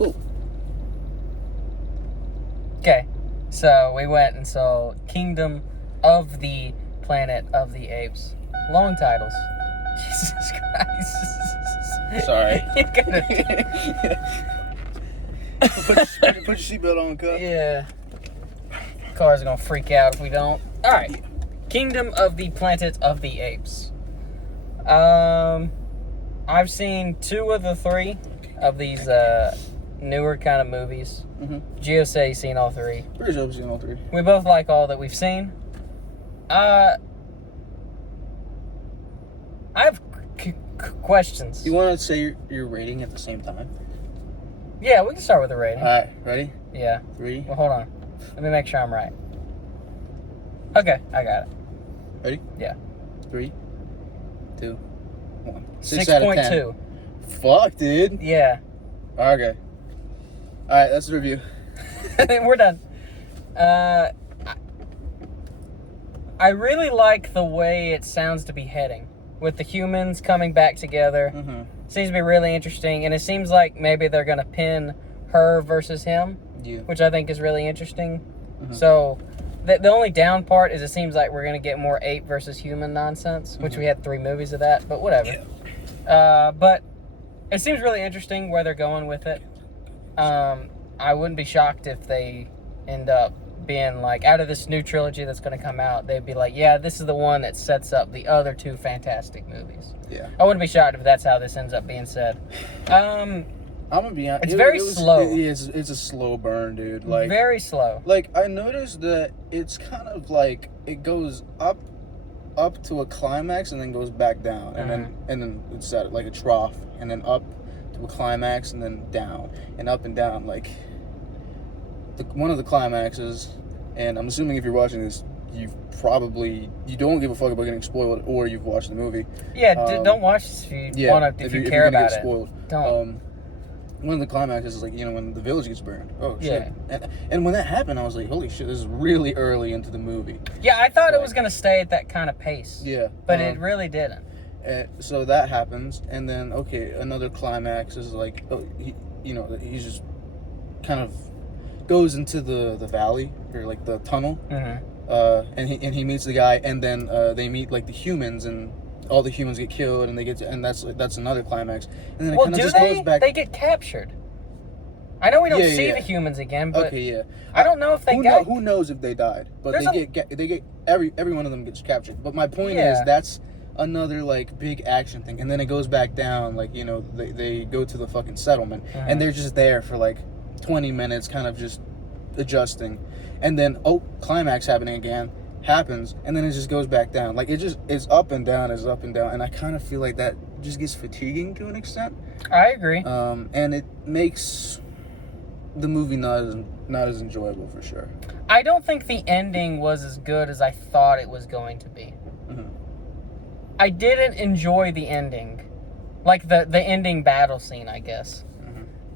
Cool. Okay, so we went and saw Kingdom of the Planet of the Apes. Long titles. Jesus Christ. Sorry. You gotta Put your seatbelt on, cuz. Yeah. Cars are gonna freak out if we don't. Alright. Kingdom of the Planet of the Apes. I've seen 2 of the 3 of these newer kind of movies. Mm-hmm. Geo said he's seen all 3. Pretty sure I've seen all 3. We both like all that we've seen. I have questions. You want to say your rating at the same time? Yeah, we can start with the rating. Alright, ready? Yeah. 3. Well, hold on. Let me make sure I'm right. Okay, I got it. Ready? Yeah. 3, 2, 1. 6.2. Fuck, dude. Yeah. Okay. Alright, that's the review. We're done. I really like the way it sounds to be heading. With the humans coming back together. Mm-hmm. Seems to be really interesting. And it seems like maybe they're going to pin her versus him. Yeah. Which I think is really interesting. Mm-hmm. So, the only down part is it seems like we're going to get more ape versus human nonsense. Which we had 3 movies of that. But whatever. Yeah. But it seems really interesting where they're going with it. I wouldn't be shocked if they end up being like, out of this new trilogy that's going to come out, they'd be like, yeah, this is the one that sets up the other 2 fantastic movies. Yeah. I wouldn't be shocked if that's how this ends up being said. I'm gonna be honest. It's very slow. It's a slow burn, dude. Like, very slow. Like, I noticed that it's kind of like it goes up to a climax and then goes back down, and then it's at like a trough, and then up to a climax and then down and up and down. Like, one of the climaxes, and I'm assuming if you're watching this, you don't give a fuck about getting spoiled, or you've watched the movie. Yeah, don't watch this if you want to. If you care about it, spoiled. Don't. One of the climaxes is like, when the village gets burned. Oh shit! Yeah. And when that happened, I was like, holy shit! This is really early into the movie. Yeah, I thought it was gonna stay at that kind of pace. Yeah, but it really didn't. So that happens, and then another climax is like, he's just kind of goes into the valley, or like the tunnel, and he meets the guy, and then they meet like the humans, and all the humans get killed, and that's another climax, and then it kind of just goes back. They get captured. I know we don't see the humans again, but I don't know if they got. Who knows if they died? But they get every one of them gets captured. But my point is that's another like big action thing, and then it goes back down. Like, they go to the fucking settlement, and they're just there for like 20 minutes, kind of just adjusting, and then climax happens, and then it just goes back down. Like, it's up and down, and I kind of feel like that just gets fatiguing to an extent. I agree. And it makes the movie not as enjoyable, for sure. I don't think the ending was as good as I thought it was going to be. I didn't enjoy the ending, like the ending battle scene, I guess.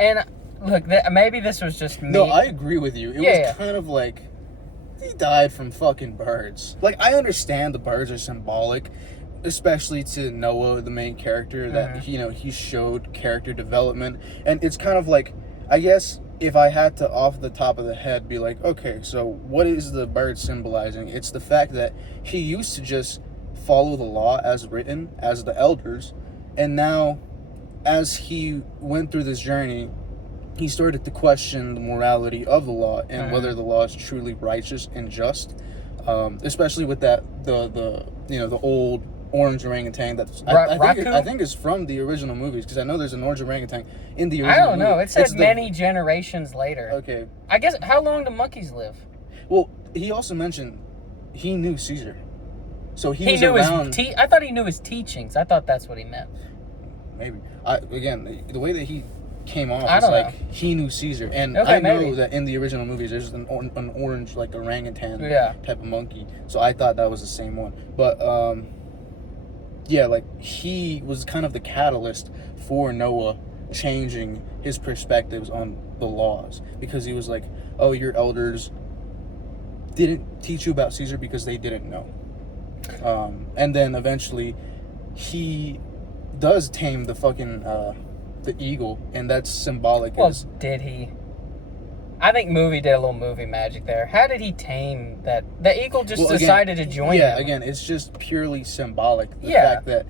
And look, maybe this was just me. No, I agree with you. It was kind of like, he died from fucking birds. Like, I understand the birds are symbolic, especially to Noah, the main character, that, he showed character development. And it's kind of like, I guess, if I had to, off the top of the head, be like, okay, so what is the bird symbolizing? It's the fact that he used to just follow the law as written, as the elders, and now, as he went through this journey, he started to question the morality of the law and whether the law is truly righteous and just, especially with the old orange orangutan that's I think is from the original movies, because I know there's an orange orangutan in the original. I don't know. It said many generations later. Okay. I guess, how long do monkeys live? Well, he also mentioned he knew Caesar, so he was knew around. I thought he knew his teachings. I thought that's what he meant. Maybe. The way that he came off, I don't know. he knew Caesar, and I know that in the original movies there's an orange like orangutan type of monkey, so I thought that was the same one. But like, he was kind of the catalyst for Noah changing his perspectives on the laws, because he was like, oh, your elders didn't teach you about Caesar because they didn't know. And then eventually he does tame the fucking the eagle, and that's symbolic. Well, did he? I think movie did a little movie magic there. How did he tame that? The eagle just decided to join him. Yeah, again, it's just purely symbolic. The fact that,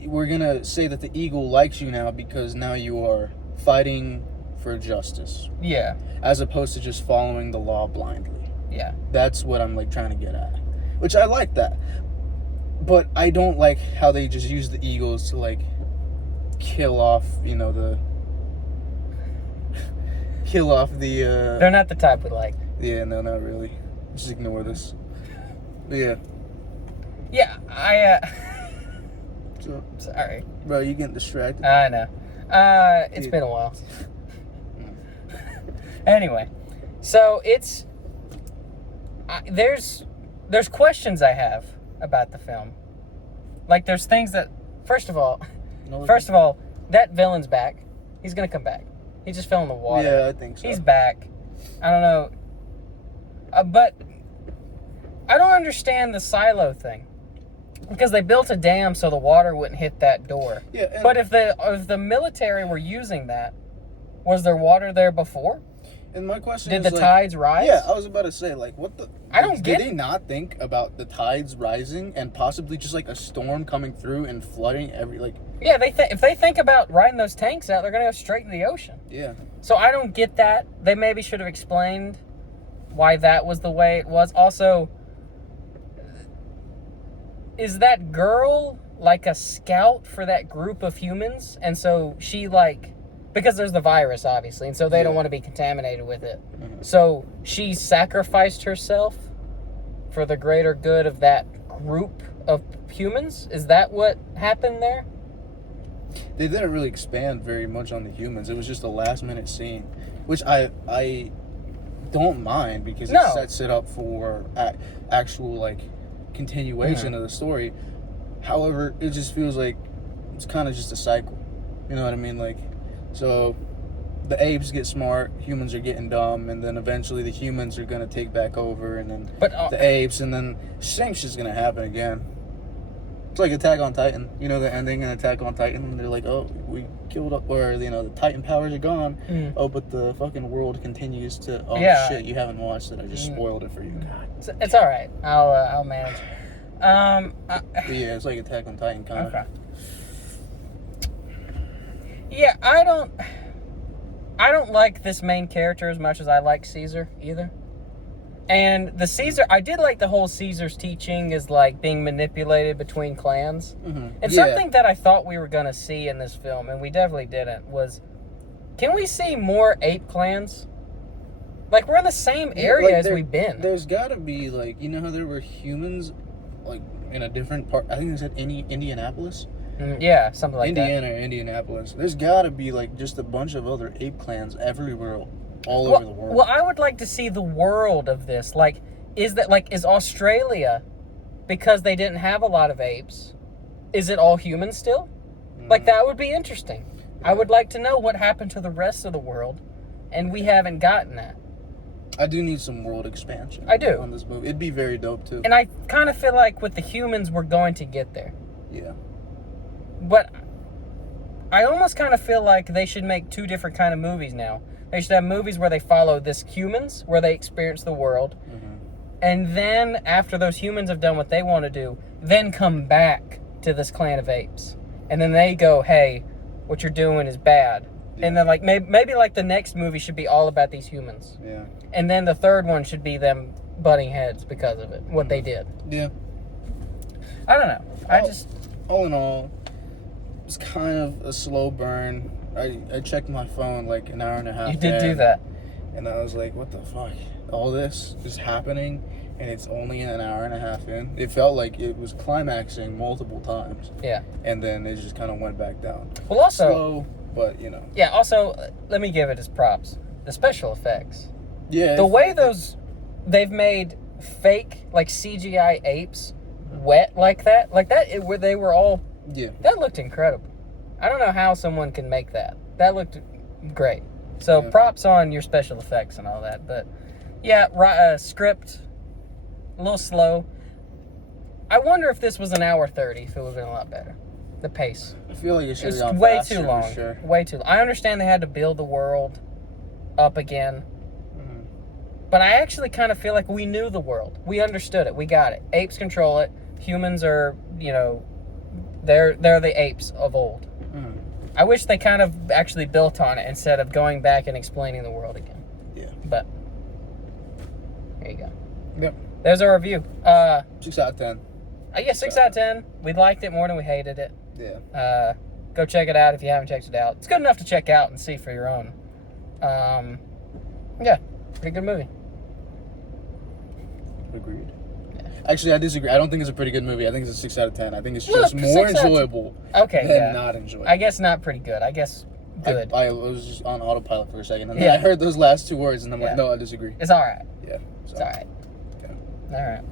we're going to say that the eagle likes you now because now you are fighting for justice. Yeah. As opposed to just following the law blindly. Yeah. That's what I'm, like, trying to get at. Which I like that. But I don't like how they just use the eagles to, like, kill off the... Kill off the, They're not the type we like. Yeah, no, not really. Just ignore this. Yeah. Yeah, So, sorry. Bro, you getting distracted? I know. It's been a while. Anyway, so it's... there's questions I have about the film. Like, there's things that... First of all, that villain's back. He's gonna come back. He just fell in the water. Yeah, I think so. He's back. I don't know. But I don't understand the silo thing. Because they built a dam so the water wouldn't hit that door. Yeah, but if the military were using that, was there water there before? And my question is, Did the tides rise? Yeah, I was about to say, like, what the... I don't get... Did they not think about the tides rising and possibly just, like, a storm coming through and flooding every, like... Yeah, if they think about riding those tanks out, they're going to go straight into the ocean. Yeah. So I don't get that. They maybe should have explained why that was the way it was. Also, is that girl, like, a scout for that group of humans? And so she, like... Because there's the virus, obviously, and so they don't want to be contaminated with it. Mm-hmm. So she sacrificed herself for the greater good of that group of humans? Is that what happened there? They didn't really expand very much on the humans. It was just a last-minute scene, which I don't mind because it sets it up for actual, like, continuation of the story. However, it just feels like it's kind of just a cycle. You know what I mean? Like... So, the apes get smart, humans are getting dumb, and then eventually the humans are going to take back over, and then the apes, and then same shit's going to happen again. It's like Attack on Titan. You know the ending in Attack on Titan? And they're like, oh, we killed up, or, the Titan powers are gone. Oh, but the fucking world continues to, shit, you haven't watched it. I just spoiled it for you. God. It's all right. I'll manage. Yeah, it's like Attack on Titan, kind of. Okay. Yeah, I don't like this main character as much as I like Caesar either. And the Caesar, I did like the whole Caesar's teaching is like being manipulated between clans. Mm-hmm. And something that I thought we were going to see in this film, and we definitely didn't, was, can we see more ape clans? Like, we're in the same area as we've been. There's got to be, like, you know how there were humans, like, in a different part, I think they said Indianapolis? Yeah, something like Indiana or Indianapolis. There's got to be, like, just a bunch of other ape clans everywhere, all over the world. Well, I would like to see the world of this. Like, is Australia, because they didn't have a lot of apes, is it all humans still? Like, that would be interesting. I would like to know what happened to the rest of the world, and we haven't gotten that. I do need some world expansion. I do. On this movie. It'd be very dope, too. And I kind of feel like with the humans, we're going to get there. Yeah. But I almost kind of feel like they should make two different kind of movies now. They should have movies where they follow this humans, where they experience the world. Mm-hmm. And then, after those humans have done what they want to do, then come back to this clan of apes. And then they go, hey, what you're doing is bad. Yeah. And then, like, maybe like the next movie should be all about these humans. Yeah. And then the third one should be them butting heads because of it, what they did. Yeah. I don't know. All in all, it's kind of a slow burn. I checked my phone like an hour and a half. You did do that. And I was like, what the fuck? All this is happening and it's only an hour and a half in. It felt like it was climaxing multiple times. Yeah. And then it just kind of went back down. Well, also... Slow, but, you know. Yeah, also, let me give it as props. The special effects. Yeah. The way they've made fake, like, CGI apes wet like that, where they were all... Yeah. That looked incredible. I don't know how someone can make that. That looked great. So props on your special effects and all that. But yeah, script, a little slow. I wonder if this was an hour 30, if it would have been a lot better. The pace. I feel like it should It's have gone way faster, too long. For sure. Way too. I understand they had to build the world up again, but I actually kind of feel like we knew the world. We understood it. We got it. Apes control it. Humans are, they're the apes of old. I wish they kind of actually built on it instead of going back and explaining the world again. Yeah. But there you go. Yep. There's our review. 6 out of 10. Yeah, 6 out of 10. We liked it more than we hated it. Yeah. Go check it out if you haven't checked it out. It's good enough to check out and see for your own. Yeah, pretty good movie. Agreed. Yeah. Actually, I disagree. I don't think it's a pretty good movie. I think it's a 6 out of 10. I think it's just more enjoyable than not enjoyable. I guess not pretty good. I guess good. I was just on autopilot for a second, and then I heard those last 2 words, and I'm like, no, I disagree. It's all right. Yeah. It's all right. Yeah. All right.